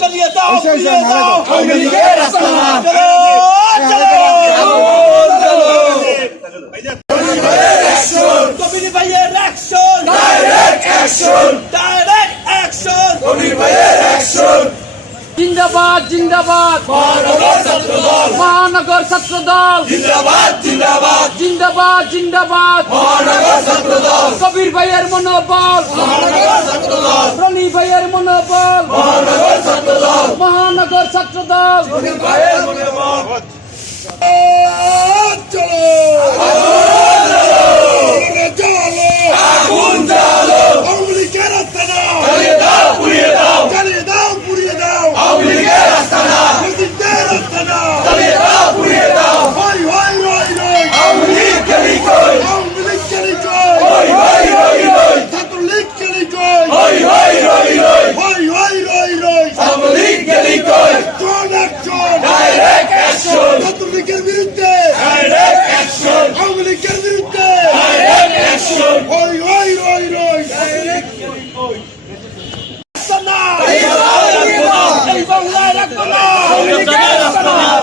চালিয়ে দাও পুড়িয়ে দাও আওয়ামী লীগের রাস্তা চলো চলো আগুন কবির ভাইয়ের অ্যাকশন জিন্দাবাদ জিন্দাবাদ। মহানগর ছাত্রদল মহানগর ছাত্র দল। জিন্দাবাদ জিন্দাবাদ। জিন্দাবাদ জিন্দাবাদ। মহানগর ছাত্রদল কবির ভাইয়ের মনোবল। মহানগর ছাত্রদল রনি ভাইয়ের মনোবল। মহানগর ছাত্রদল। মহানগর ছাত্র দল কবির ভাইয়ের মনোবল আগুন জ্বালো চালিয়ে দাও পুড়িয়ে দাও আওয়ামী লীগের রাস্তা না চালিয়ে দাও পুড়িয়ে দাও আওয়ামী লীগ গেলি কই হই হই রই রই হই হই রই রই আওয়ামী লীগ গেলি কই ডাইরেক্ট ছাত্রলীগের বিরুদ্ধে। আওয়ামী লীগের বিরুদ্ধে। ওই ওই ওই ওই বাংলায় রাখব না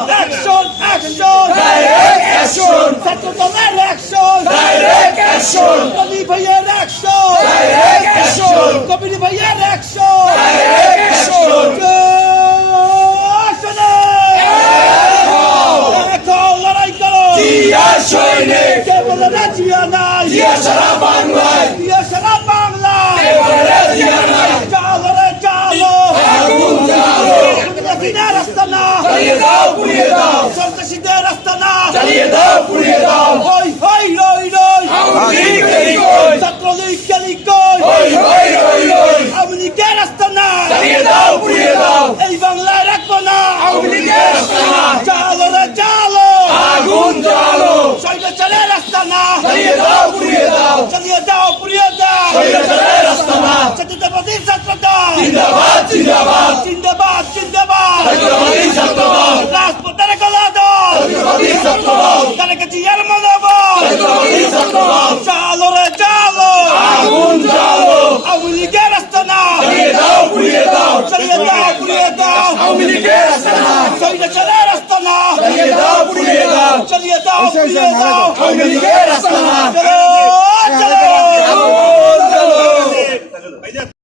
অ্যাকশন অ্যাকশন ডাইরেক্ট অ্যাকশন ছাত্র দলের অ্যাকশন ডাইরেক্ট অ্যাকশন কবি ভাইয়ের অ্যাকশন ডাইরেক্ট অ্যাকশন কবির ভাইয়ের অ্যাকশন ডাইরেক্ট অ্যাকশন লড়াই করো জিয়া সৈনিক কে বলে না জিয়া নাই জিয়া সারা বাংলায় জিয়া সারা বাংলা এবারে জিয়া নাই চালো রে চালো আগুন জ্বালো। সন্ত্রাসীদের রাস্তা না চালিয়ে দাও পুড়িয়ে দাও সন্ত্রাসীদের রাস্তা না চালিয়ে দাও পুড়িয়ে দাও হই হই রই রই আওয়ামী লীগ গেলি কই ছাত্রলীগ গেলি কই হই হই রই রই আওয়ামী লীগের রাস্তা না চালিয়ে দাও পুড়িয়ে দাও এই বাংলায় রাখব না আওয়ামী লীগের রাস্তা না চালো রে চালো আগুন চলে রাস্তা না চালিয়ে দাও পুড়িয়ে দাও। চালিয়ে যাও পুড়িয়ে এসে এসে মারা যাও